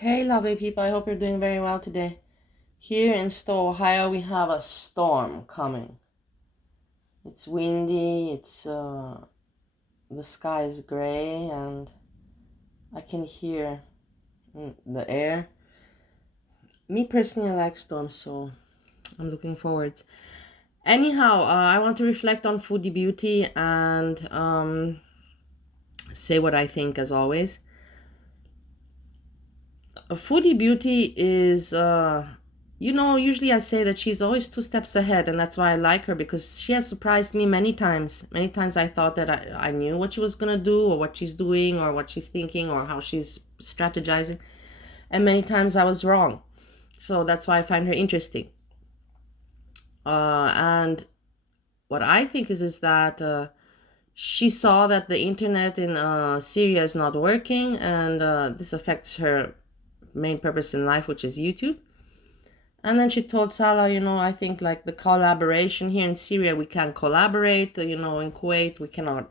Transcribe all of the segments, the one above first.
Hey, lovely people. I hope you're doing very well today. Here in Stowe, Ohio, we have a storm coming. It's windy, the sky is gray, and I can hear the air. Me personally, I like storms, so I'm looking forward. Anyhow, I want to reflect on Foodie Beauty and say what I think, as always. Foodie Beauty is, usually I say that she's always 2 steps ahead, and that's why I like her, because she has surprised me many times. Many times I thought that I knew what she was going to do, or what she's doing, or what she's thinking, or how she's strategizing. And many times I was wrong. So that's why I find her interesting. And what I think is that she saw that the internet in Syria is not working, and this affects her main purpose in life, which is YouTube. And then she told Salah, I think like the collaboration here in Syria, we can collaborate, in Kuwait, we cannot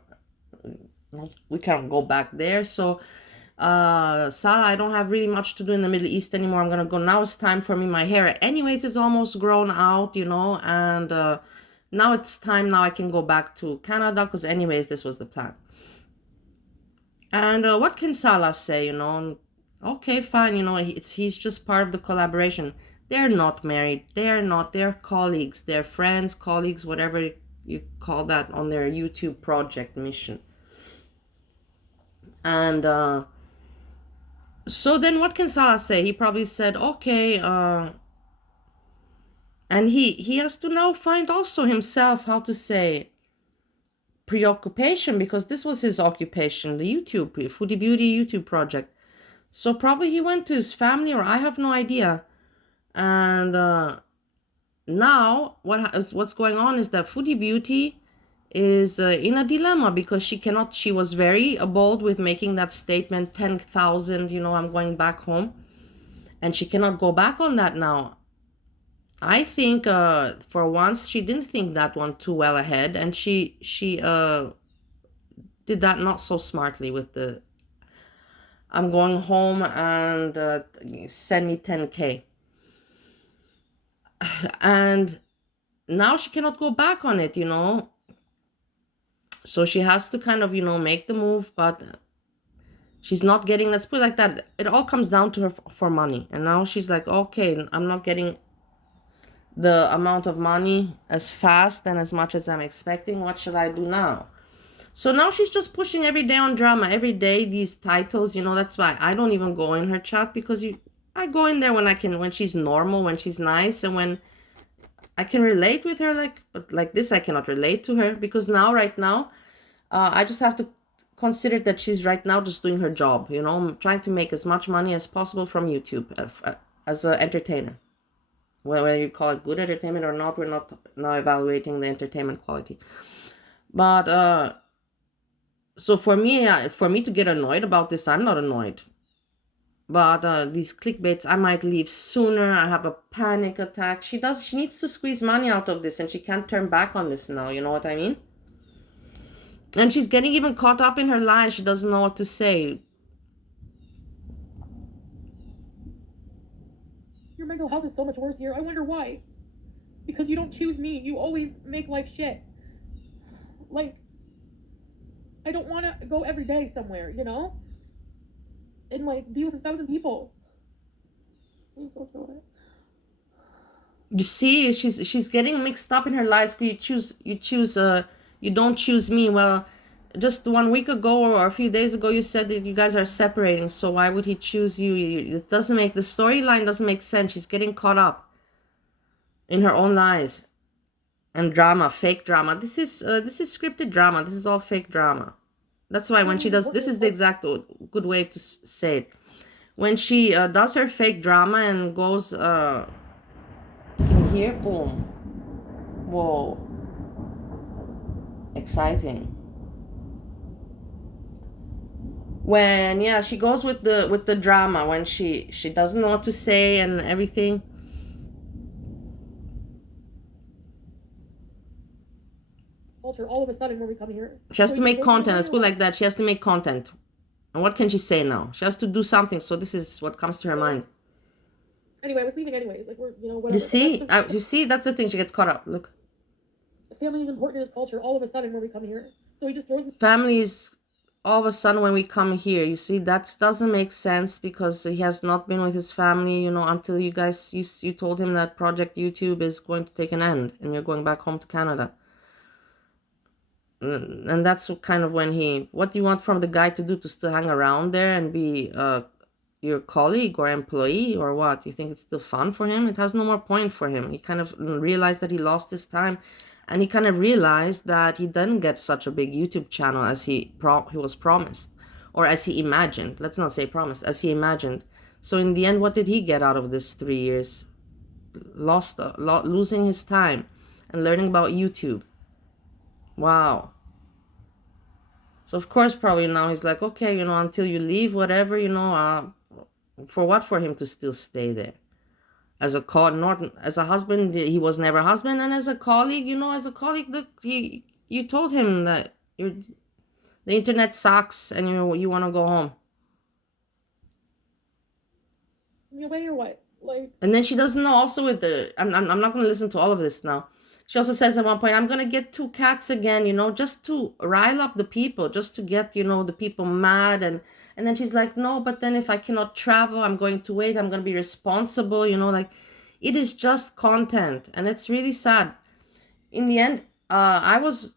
go back there. So Salah, I don't have really much to do in the Middle East anymore. I'm gonna go now. It's time for me. My hair anyways is almost grown out, and now it's time. Now I can go back to Canada, because anyways this was the plan. And what can Salah say? Okay, fine, he's just part of the collaboration. They're not married, they're colleagues, they're friends, colleagues, whatever you call that, on their YouTube project mission. And so then what can Salah say? He probably said, okay, and he has to now find also himself how to say preoccupation, because this was his occupation, the YouTube, Foodie Beauty YouTube project. So probably he went to his family, or I have no idea. And now what's going on is that Foodie Beauty is in a dilemma, because she was very bold with making that statement, 10,000, I'm going back home. And she cannot go back on that now. I think for once she didn't think that one too well ahead, and she did that not so smartly with the I'm going home and send me 10K. And now she cannot go back on it, so she has to kind of, make the move, but she's not getting, let's put it like that, it all comes down to her for money. And now she's like, okay, I'm not getting the amount of money as fast and as much as I'm expecting. What should I do now? So now she's just pushing every day on drama, every day, these titles, that's why I don't even go in her chat, because I go in there when she's normal, when she's nice, and when I can relate with her, but like this, I cannot relate to her, because right now, I just have to consider that she's right now just doing her job, trying to make as much money as possible from YouTube as an entertainer. Whether you call it good entertainment or not, we're not now evaluating the entertainment quality. But so for me to get annoyed about this, I'm not annoyed. But these clickbaits, I might leave sooner. I have a panic attack. She needs to squeeze money out of this, and she can't turn back on this now. You know what I mean? And she's getting even caught up in her lies. She doesn't know what to say. Your mental health is so much worse here. I wonder why. Because you don't choose me. You always make life shit. Like, I don't want to go every day somewhere, and like be with 1,000 people. I'm so tired. You see, she's getting mixed up in her lies. You don't choose me. Well, just 1 week ago or a few days ago, you said that you guys are separating. So why would he choose you? It doesn't make, the storyline doesn't make sense. She's getting caught up in her own lies and drama, fake drama. This is scripted drama. This is all fake drama. That's why when she does, this is the exact good way to say it. When she does her fake drama and goes, you can hear, boom, whoa, exciting. When she goes with the drama, when she doesn't know what to say and everything. Culture all of a sudden when we come here. She has to make content. Let's put it like that. She has to make content. And what can she say now? She has to do something. So this is what comes to her mind. Anyway, I was leaving anyways. Like, we're, you know, whatever. You see, that's the thing. She gets caught up. Look. Family is important in his culture all of a sudden when we come here. So he just throws... Family is all of a sudden when we come here. You see, that doesn't make sense because he has not been with his family, you know, until you guys, you told him that Project YouTube is going to take an end and you're going back home to Canada. And that's kind of when what do you want from the guy to do? To still hang around there and be your colleague or employee or what? You think it's still fun for him? It has no more point for him. He kind of realized that he lost his time, and he kind of realized that he didn't get such a big YouTube channel as he was promised, or as he imagined. Let's not say promised, as he imagined. So in the end, what did he get out of this 3 years? Losing his time and learning about YouTube. Wow. So of course probably now he's like, okay, you know, until you leave, whatever, you know, for what? For him to still stay there. As a husband, he was never a husband, and as a colleague, you know, you told him that the internet sucks and you want to go home. Your way or what? Like, and then she doesn't know also with I'm not going to listen to all of this now. She also says at one point, I'm going to get 2 cats again, you know, just to rile up the people, just to get, you know, the people mad. And then she's like, no, but then if I cannot travel, I'm going to wait. I'm going to be responsible, you know, like it is just content. And it's really sad. In the end, I was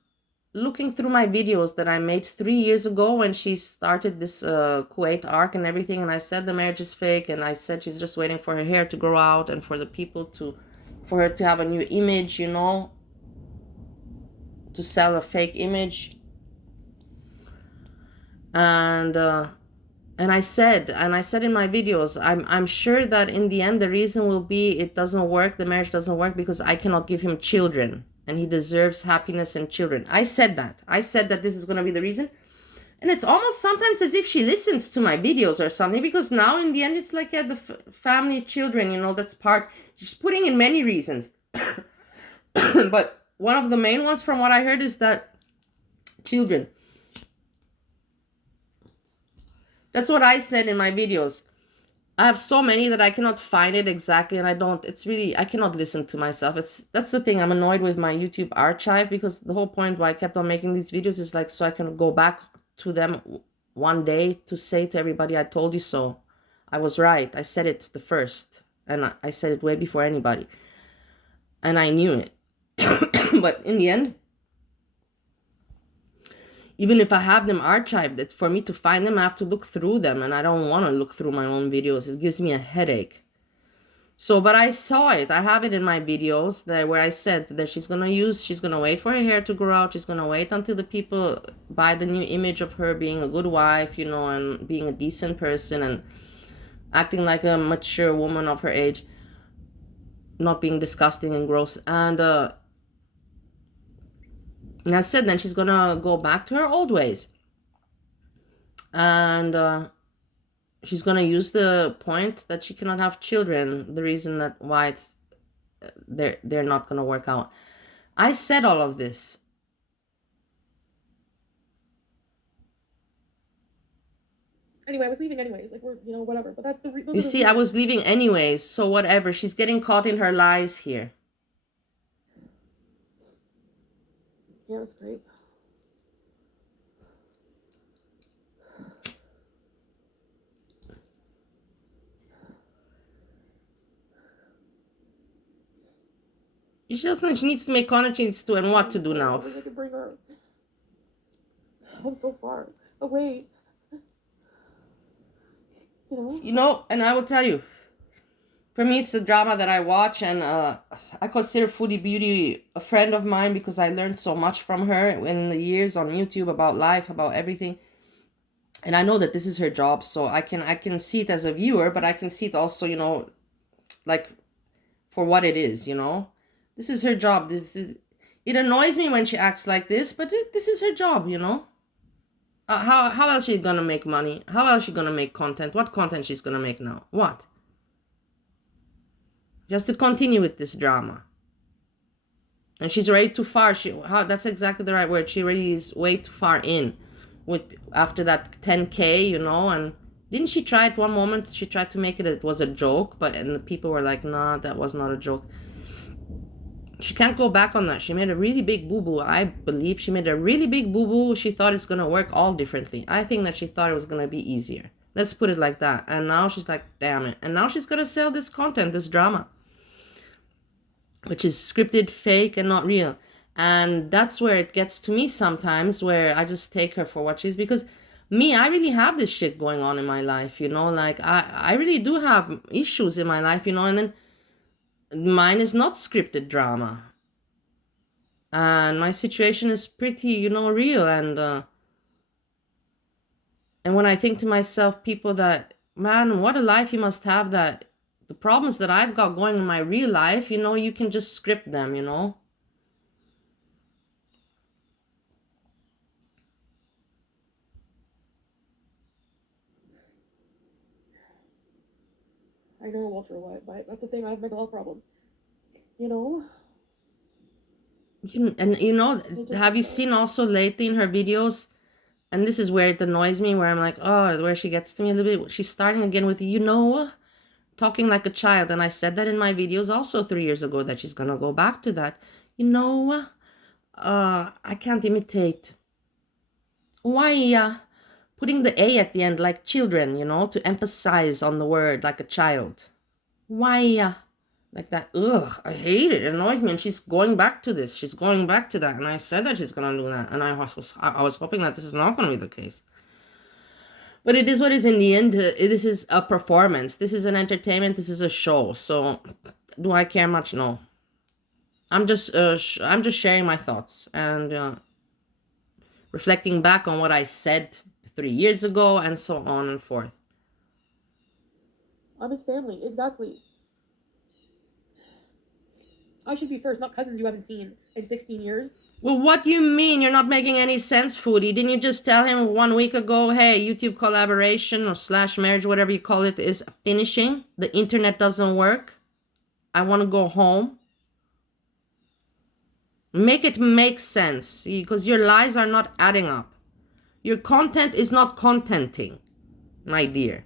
looking through my videos that I made 3 years ago when she started this Kuwait arc and everything. And I said the marriage is fake. And I said she's just waiting for her hair to grow out and for the people for her to have a new image, you know, to sell a fake image. And I said in my videos, I'm sure that in the end the reason will be it doesn't work, the marriage doesn't work because I cannot give him children and he deserves happiness and children. I said that this is going to be the reason. And it's almost sometimes as if she listens to my videos or something, because now in the end it's like, yeah, the family, children, you know, that's part. She's putting in many reasons. But one of the main ones from what I heard is that children. That's what I said in my videos. I have so many that I cannot find it exactly, and I cannot listen to myself. That's the thing. I'm annoyed with my YouTube archive, because the whole point why I kept on making these videos is like so I can go back to them one day to say to everybody, I told you so. I was right. I said it the first, and I said it way before anybody, and I knew it. But in the end, even if I have them archived, for me to find them, I have to look through them, and I don't want to look through my own videos. It gives me a headache. So, but I saw it. I have it in my videos where I said that she's going to wait for her hair to grow out. She's going to wait until the people buy the new image of her being a good wife, you know, and being a decent person and acting like a mature woman of her age, not being disgusting and gross. And I said then she's going to go back to her old ways. And she's going to use the point that she cannot have children, the reason that why they're not going to work out. I said all of this. Anyway, I was leaving anyways. Like, we're, you know, whatever. But that's the reason. You see, I was leaving anyways, so whatever. She's getting caught in her lies here. Yeah, that's great. She needs to make content, she needs to, and what to do now. I could bring her. I'm so far away. You know, and I will tell you, for me, it's a drama that I watch, and I consider Foodie Beauty a friend of mine because I learned so much from her in the years on YouTube about life, about everything. And I know that this is her job, so I can see it as a viewer, but I can see it also, you know, like for what it is, you know. This is her job. It annoys me when she acts like this, but this is her job, you know. How else she gonna make money? How else she gonna make content? What content she's gonna make now? What? Just to continue with this drama. And she's already too far. That's exactly the right word. She already is way too far in with after that 10K, you know, and didn't she try at one moment? She tried to make it was a joke, but and the people were like, nah, that was not a joke. She can't go back on that. She made a really big boo-boo. I believe she made a really big boo-boo. She thought it's going to work all differently. I think that she thought it was going to be easier. Let's put it like that. And now she's like, damn it. And now she's going to sell this content, this drama, which is scripted, fake, and not real. And that's where it gets to me sometimes, where I just take her for what she is. Because me, I really have this shit going on in my life, you know? Like, I really do have issues in my life, you know? And then mine is not scripted drama. And my situation is pretty, you know, real. And when I think to myself, people that, man, what a life you must have, that the problems that I've got going in my real life, you know, you can just script them, you know? I know, Walter, what, but that's the thing, I have mental health problems. You know? And, you know, have you seen also lately in her videos, and this is where it annoys me, where I'm like, oh, where she gets to me a little bit, she's starting again with, you know, talking like a child. And I said that in my videos also 3 years ago, that she's gonna go back to that. You know, I can't imitate. Why putting the A at the end like children, you know, to emphasize on the word like a child? Why like that? Ugh, I hate it. It annoys me. And she's going back to this. She's going back to that. And I said that she's gonna do that. And I was hoping that this is not gonna be the case. But it is what it is in the end. This is a performance. This is an entertainment. This is a show. So do I care much? No. I'm just sharing my thoughts and reflecting back on what I said 3 years ago and so on and forth. I'm his family, exactly. I should be first, not cousins you haven't seen in 16 years. Well, what do you mean? You're not making any sense, Foodie. Didn't you just tell him 1 week ago, hey, YouTube collaboration or /marriage, whatever you call it, is finishing? The internet doesn't work. I want to go home. Make it make sense, because your lies are not adding up. Your content is not contenting, my dear.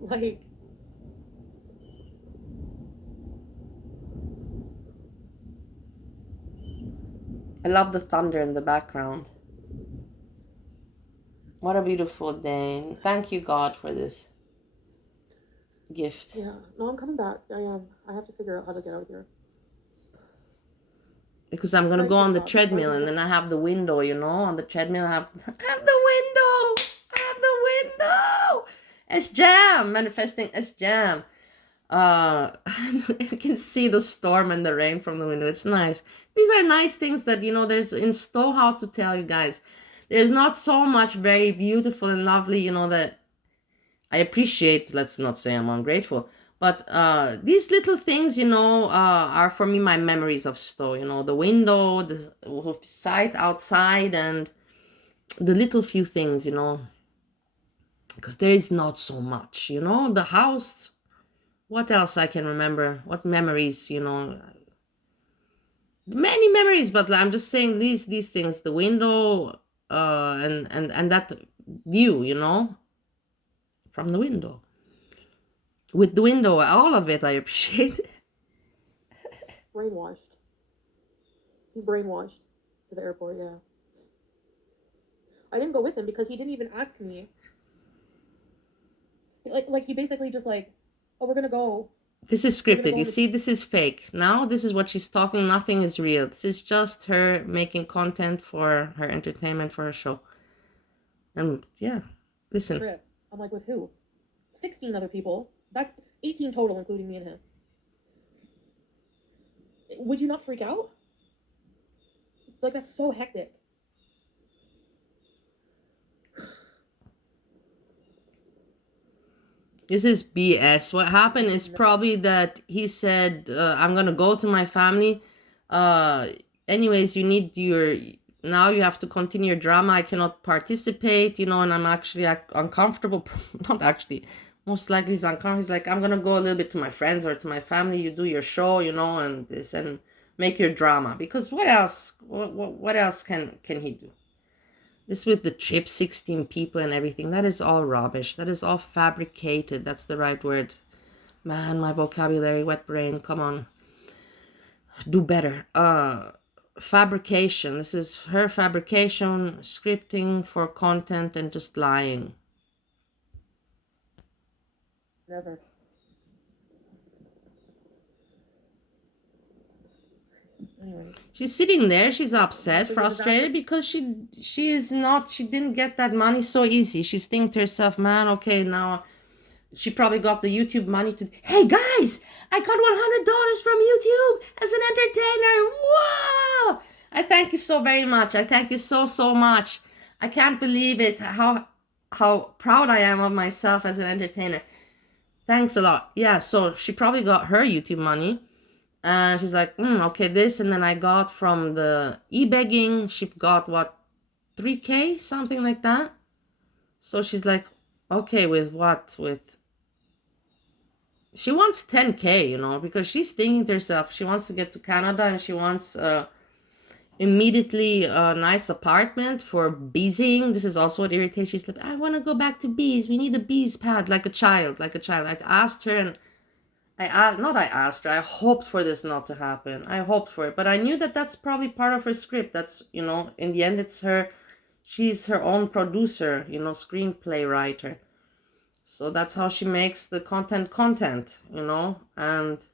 Like, I love the thunder in the background. What a beautiful day. Thank you, God, for this gift. yeah, no, I'm coming back. I am. I have to figure out how to get out of here. Because I'm going to go on the treadmill, and then I have the window, you know, on the treadmill I have the window. I have the window. It's jam, manifesting it's jam. You can see the storm and the rain from the window. It's nice. These are nice things that, you know, there's in Stowe, how to tell you guys. There's not so much very beautiful and lovely, you know, that I appreciate. Let's not say I'm ungrateful. But these little things, you know, are for me my memories of Stowe. You know, the window, the sight outside, and the little few things, you know. Because there is not so much, you know. The house, what else I can remember? What memories, you know. Many memories, but I'm just saying these things. The window and that view, you know, from the window. With the window, all of it I appreciate. Brainwashed. He's brainwashed to the airport, yeah. I didn't go with him because he didn't even ask me. Like he basically just like, oh, we're gonna go. This is scripted. You see, this is fake. Now this is what she's talking. Nothing is real. This is just her making content for her entertainment, for her show. And yeah, listen. Trip. I'm like, with who? 16 other people. That's 18 total, including me and him. Would you not freak out? Like, that's so hectic. This is BS. What happened is probably that he said, I'm going to go to my family. Anyways, you need now you have to continue your drama. I cannot participate, you know, and I'm actually uncomfortable. Not actually. Most likely he's uncomfortable. He's like, I'm going to go a little bit to my friends or to my family. You do your show, you know, and this. And make your drama. Because what else? What else can he do? This with the trip, 16 people and everything, that is all rubbish. That is all fabricated. That's the right word. Man, my vocabulary, wet brain, come on. Do better. Fabrication. This is her fabrication, scripting for content and just lying. Never. Anyway. She's sitting there, she's upset, frustrated because she didn't get that money so easy. She's thinking to herself, man, okay, now she probably got the YouTube money to, hey guys, I got $100 from YouTube as an entertainer. Whoa! I thank you so very much. I thank you so much. I can't believe it, how proud I am of myself as an entertainer. Thanks a lot. Yeah, so she probably got her YouTube money. And she's like, okay, this. And then I got from the e-begging, she got what, 3K, something like that. So she's like, okay, with what? With, she wants 10K, you know, because she's thinking to herself, she wants to get to Canada and she wants immediately a nice apartment for beesing. This is also what irritates. She's like, I want to go back to bees. We need a bees pad, like a child. I asked her and I asked her, I hoped for this not to happen. I hoped for it. But I knew that that's probably part of her script. That's, you know, in the end, it's her, she's her own producer, you know, screenplay writer. So that's how she makes the content, you know, and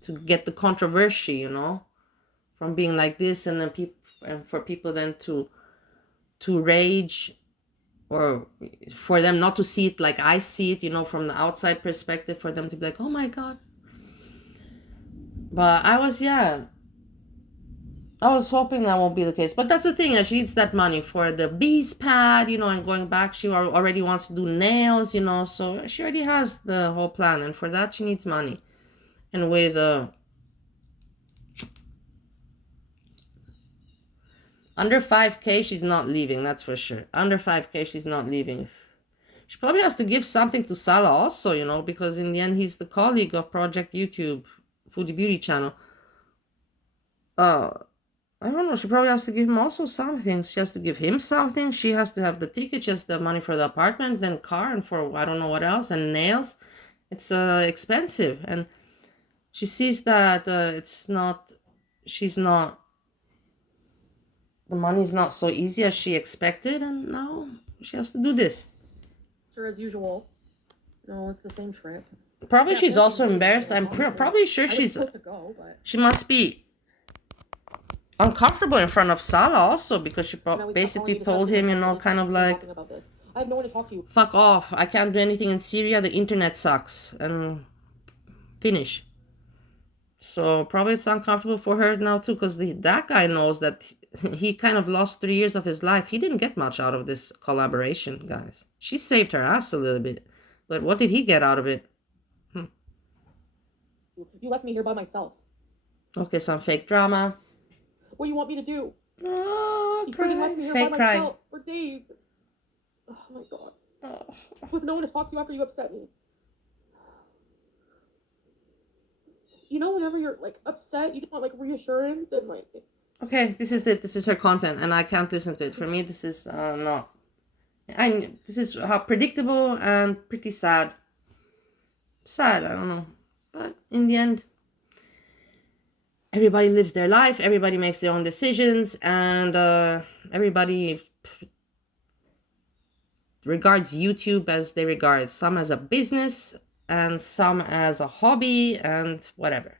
to get the controversy, you know, from being like this and then people, and for people then to rage, or for them not to see it like I see it, you know, from the outside perspective, for them to be like, oh my God. But I was hoping that won't be the case. But that's the thing, she needs that money for the bees pad, you know, and going back, she already wants to do nails, you know, so she already has the whole plan, and for that she needs money. And with under 5K, she's not leaving, that's for sure. Under 5K, she's not leaving. She probably has to give something to Salah also, you know, because in the end, he's the colleague of Project YouTube, Foodie Beauty channel. I don't know, she probably has to give him also something. She has to give him something. She has to have the ticket, just the money for the apartment, then car, and for I don't know what else, and nails. It's expensive. And she sees that the money's not so easy as she expected, and now she has to do this. Sure, as usual. No, it's the same trip. Probably yeah, she's also embarrassed. I'm probably sure she must be uncomfortable in front of Salah also, because she basically told him, you know, kind of like, I have no one to talk to. Fuck off. I can't do anything in Syria. The internet sucks. And finish. So probably it's uncomfortable for her now too, because that guy knows that he kind of lost 3 years of his life. He didn't get much out of this collaboration, guys. She saved her ass a little bit. But what did he get out of it? You left me here by myself. Okay, some fake drama. What do you want me to do? Oh, you freaking left me here fake by myself for days. Oh my God. Oh. With no one to talk to after you upset me. You know, whenever you're like upset, you just want like reassurance and like. Okay, this is it. This is her content, and I can't listen to it. For me, this is not. This is how predictable and pretty sad. Sad, I don't know, but in the end, everybody lives their life. Everybody makes their own decisions, and everybody regards YouTube as they regard, some as a business and some as a hobby and whatever,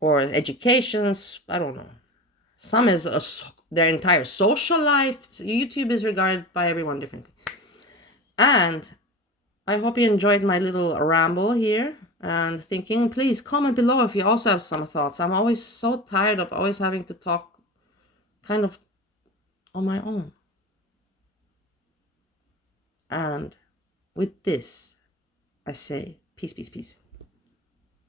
or educations, I don't know, some as their entire social life. YouTube is regarded by everyone differently. And I hope you enjoyed my little ramble here, and thinking, please comment below if you also have some thoughts. I'm always so tired of always having to talk kind of on my own. And with this, I say peace, peace, peace.